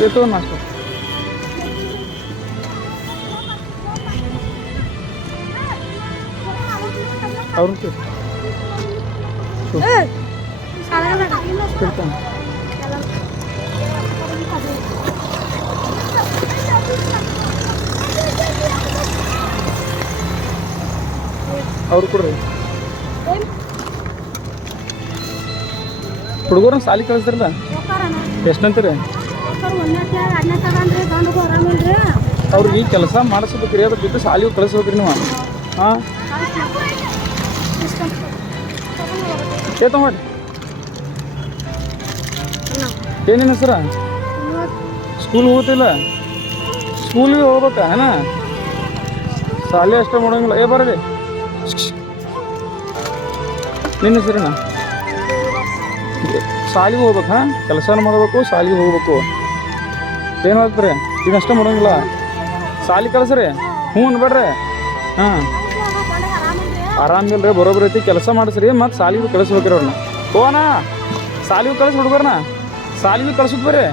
येतो नाश्ता ಅವ್ರನ್ನ ಕೇಳ್ತಾನೆ ಅವ್ರು ಕೊಡ್ರಿ ಹುಡುಗರನ್ನ ಸಾಲಿ ಕಳಿಸ್ತಾರಲ್ಲ ಎಷ್ಟಂತೀರಿ ಅವ್ರಿಗೆ ಈ ಕೆಲಸ ಮಾಡಿಸ್ಬೇಕ್ರಿ ಅದ್ರ ಜೊತೆ ಸಾಲಿಗೆ ಕಳಿಸ್ಬೇಕ್ರಿ ನೀವು ಹಾಂ ಏತ ಮಾಡಿ ಏನೇನು ಹೆಸರ ಸ್ಕೂಲ್ಗೆ ಹೋಗ್ತಿಲ್ಲ ಸ್ಕೂಲಿಗೆ ಹೋಗ್ಬೇಕಾ ಏನ ಸಾಲಿ ಅಷ್ಟೇ ಮಾಡೋಂಗಿಲ್ಲ ಏ ಬರ್ರಿ ನಿನ್ನ ಹೆಸರೇನ ಸಾಲಿಗೆ ಹೋಗ್ಬೇಕು ಹಾಂ ಕೆಲಸನೂ ಮಾಡಬೇಕು ಸಾಲಿಗೆ ಹೋಗ್ಬೇಕು ಏನು ಆಗ್ತಾರೆ ಇದಷ್ಟೇ ಮಾಡೋಂಗಿಲ್ಲ ಸಾಲಿ ಕಳಿಸ್ರಿ ಹ್ಞೂ ಅನ್ಬೇಡ್ರಿ ಹಾಂ ಆರಾಮಿಲ್ಲ ರೀ ಬರೋಬ್ಬರಿ ಐತಿ ಕೆಲಸ ಮಾಡಿಸ್ರಿ ಮತ್ತು ಸಾಲಿಗೆ ಕಳಿಸ್ಬೇಕ್ರಿ ಅವ್ರನ್ನ ಹೋಗೋಣ ಸಾಲಿಗೆ ಕಳಿಸಿ ಹುಡುಗರನ್ನ ಸಾಲಿಗೆ ಕಳ್ಸೋದು ಬರ್ರಿ